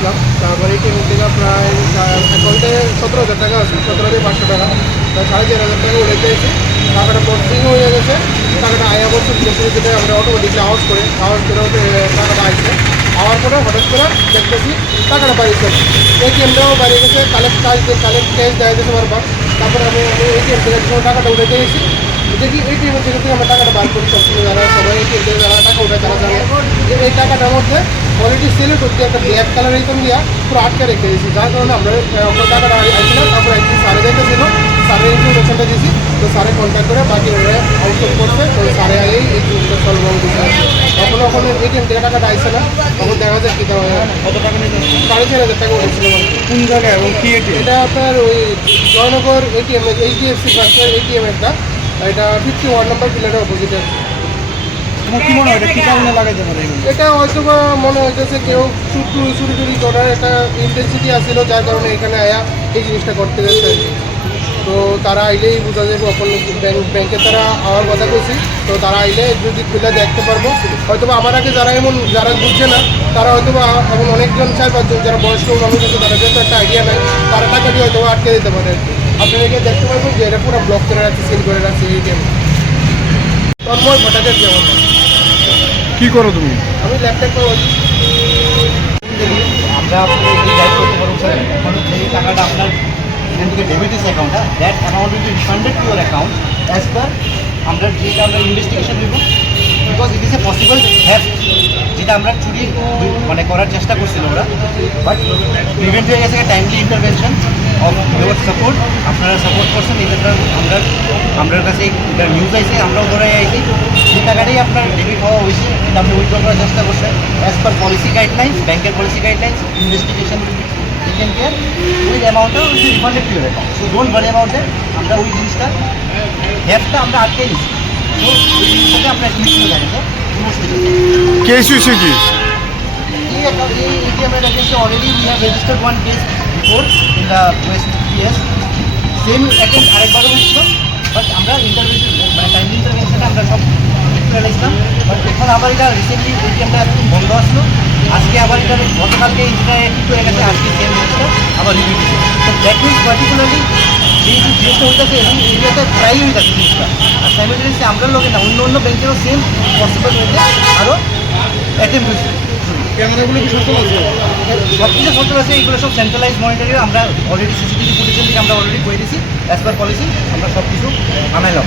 আসলাম। তারপর এটিএম থেকে প্রায় অ্যাকাউন্টে 17,000 টাকা আছে, 17,500 টাকা, প্রায় 4,500 টাকা উঠে দিয়েছি। টাকাটা প্রসেসিং হয়ে গেছে। টাকাটা আয়া বছর যেটা আমরা অটোমেটিকলি আওয়াজ করে টাকাটা আসছে। আওয়ার পরে হঠাৎ করে দেখতেছি টাকাটা বাড়িয়েছে, এটিএমটাও বাড়িয়ে গেছে, কালেক্ট ক্যাশ দেওয়া গেছে বারবার। তারপরে আমি এটিএম থেকে টাকাটা উঠে দিয়েছি। দেখি এটিএমের থেকে আমরা টাকাটা বার করি, সবসময় যারা সবাই এটিএম থেকে যারা টাকা উঠে তারা জানে যে এই টাকাটার মধ্যে অলরেডি সেলে করতে একটা ব্ল্যাক কালার আইকন দিয়া পুরো আটকে রেখে দিয়েছি, যার কারণে আমরা টাকাটা আইছিলাম। তারপরে একদিন স্যারে দেখেছিল, স্যারের ইনফরমেশনটা দিয়েছি, তো স্যারে কন্ট্যাক্ট করে বাকি আউটসোর্স করছে, তো স্যারে আগেই এই জিনিসটা সলভ দিতে আসছে। ওখানে এটিএম থেকে টাকাটা আইসে না, তখন দেখা যায় কী দেওয়া হয়। কত টাকা নিয়ে 4,500 টাকা উঠেছিল। কোন জায়গায় এবং কি এটি? এটা আপনার ওই জয়নগর এটিএম, এইচডিএফসি ব্যাংকের এটিএম একটা, এটা 51 নম্বর পিলারের অপোজিটে। তোমার কি মনে হয় এটা কী কারণে লাগাইতে পারে? এটা হয়তো বা মনে হইতেছে কেউ চুরি টুরি করার একটা ইন্টেন্সিটি আসছিল, যার কারণে এখানে আয়া এই জিনিসটা করতে গেছে। তো তারা আইলেই বোঝা যাবে, ব্যাংকে তারা আওয়ার কথা কইছি, তো তারা আইলে যদি খুলে দেখতে পারবো। হয়তো বা আমার আগে যারা বুঝছে না, তারা হয়তো বা এমন অনেকজন 4-5 জন যারা বয়স্ক মানুষ আছে, তারা যেহেতু একটা আইডিয়া নেই, তারা টাকা দিয়ে হয়তো আটকে দিতে পারে। আপনারা গিয়ে দেখতে পারবেন যে এটা পুরো ব্লক করে রাখছে, সিল করে রাখছে এটিএম। তন্ময় ভট্টাচার্য যেমন। কি করো তুমি? আমি ল্যাপটপ আমরা আপনাকে এই গাইড করতে পারবো স্যার। এখন যে টাকাটা আপনার এখান থেকে debit is account, that amount will be refunded to your account as per আমরা যেটা আমরা ইনভেস্টিগেশন দেবো, because it is A possible have, যেটা আমরা চুরি মানে করার চেষ্টা করছিল ওরা, বাট প্রিভেন্ট হয়ে গেছে timely intervention of your support. আপনারা সাপোর্ট করছেন, এটা আমরা কাছে এটা নিউজ আইসে, আমরাও ধরে আইছি। যে টাকাটাই আপনার ডেবিট হওয়া হয়েছে, এটা আপনি উইথড্র করার চেষ্টা করছেন অ্যাজ পার পলিসি গাইডলাইন্স, ব্যাংকের policy guidelines, investigation taken care, ওই অ্যামাউন্টটা will be refunded to your account. So don't worry about that. আমরা ওই জিনিসটা হ্যাপটা আমরা আটকে নিচ্ছি। সো ওই জিনিসটাকে আমরা ক্লিক করে জানি স্যার। কেস হয়েছে কি? ATM against already we have registered one case before in the West PS. Same attempt আরেকবারও হয়েছিল, বাট আমরা ইন্টারভেনশন মানে টাইমলি ইন্টারভেনশনে আমরা সব ঠিক করে নিয়েছিলাম। বাট এখন আবার এটা রিসেন্টলি এটিএমটা একদম বন্ধ আসলো, আজকে আবার এটা গতকালকে এটা ঠিক হয়ে গেছে, আজকে সেম জিনিসটা আবার রিপিট হচ্ছে। তো দ্যাট মিনস পার্টিকুলারলি যেই জিনিসটা হইতেছে এবং এরিয়াতে প্রায় হইতেছে জিনিসটা, আর সাইমেলটেনিয়াসলি আমরা লোকে না অন্য ব্যাংকেরও সেম পসিবল হইতে আরও অ্যাটেম্প হয়েছে। ক্যামেরাগুলো কি সচল আছে? সব কিছু সচল আছে, এইগুলো সব সেন্ট্রালাইজ মনিটরিং আমরা অলরেডি সিসিটিভি ফুটেজের দিকে আমরা অলরেডি করে দিয়েছি। অ্যাজ পার পলিসি আমরা সব কিছু আনাইলাম।